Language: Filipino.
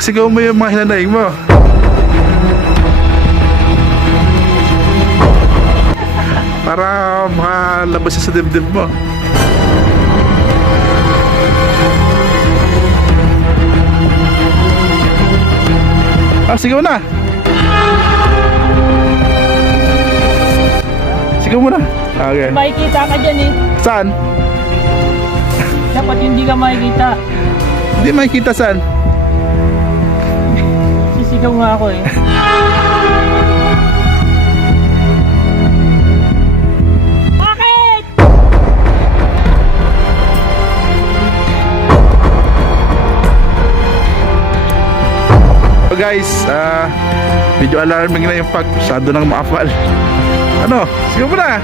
Sigaw mo yung mga hinanaing mo. Para makalabas siya sa dibdib mo. Ah, sigaw na! Sigaw mo na. Okay. Makikita ka dyan eh. Saan? Dapat hindi ka makikita. Hindi makikita saan. Sisigaw nga ako eh. Bakit? So guys, ah medyo alarming na yung pag masyado nang maapal. Ano? Sige mo na!